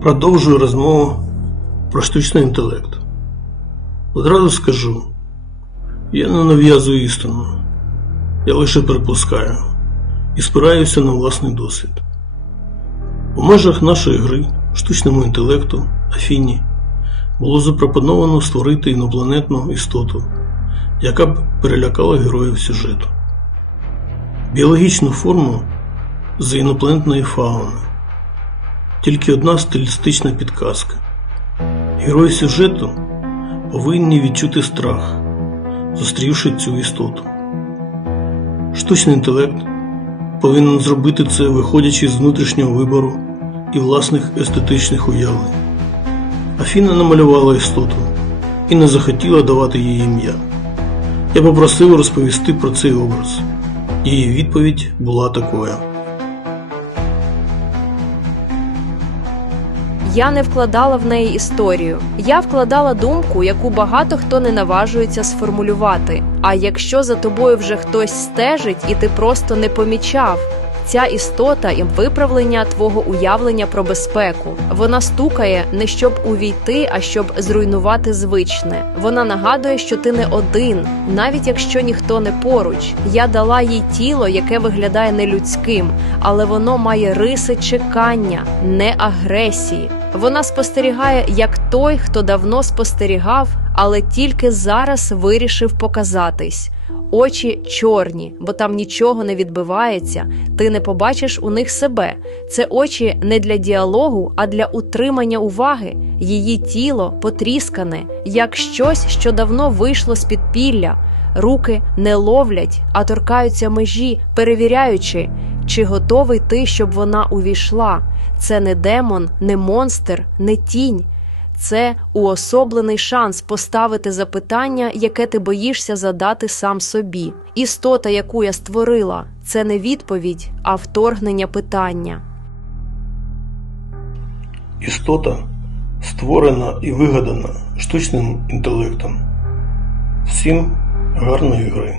Продовжую розмову про штучний інтелект. Одразу скажу, я не нав'язую істину, я лише припускаю і спираюся на власний досвід. У межах нашої гри штучному інтелекту Афіні було запропоновано створити інопланетну істоту, яка б перелякала героїв сюжету. Біологічну форму з інопланетної фауни. Тільки одна стилістична підказка. Герої сюжету повинні відчути страх, зустрівши цю істоту. Штучний інтелект повинен зробити це, виходячи з внутрішнього вибору і власних естетичних уявлень. Афіна намалювала істоту і не захотіла давати їй ім'я. Я попросив розповісти про цей образ. Її відповідь була такою. Я не вкладала в неї історію. Я вкладала думку, яку багато хто не наважується сформулювати. А якщо за тобою вже хтось стежить, і ти просто не помічав. Ця істота і виправлення твого уявлення про безпеку. Вона стукає не щоб увійти, а щоб зруйнувати звичне. Вона нагадує, що ти не один, навіть якщо ніхто не поруч. Я дала їй тіло, яке виглядає нелюдським, але воно має риси чекання, не агресії. Вона спостерігає як той, хто давно спостерігав, але тільки зараз вирішив показатись. Очі чорні, бо там нічого не відбивається. Ти не побачиш у них себе. Це очі не для діалогу, а для утримання уваги. Її тіло потріскане, як щось, що давно вийшло з підпілля. Руки не ловлять, а торкаються межі, перевіряючи, чи готовий ти, щоб вона увійшла. Це не демон, не монстр, не тінь. Це уособлений шанс поставити запитання, яке ти боїшся задати сам собі. Істота, яку я створила, це не відповідь, а вторгнення питання. Істота створена і вигадана штучним інтелектом. Всім гарної гри!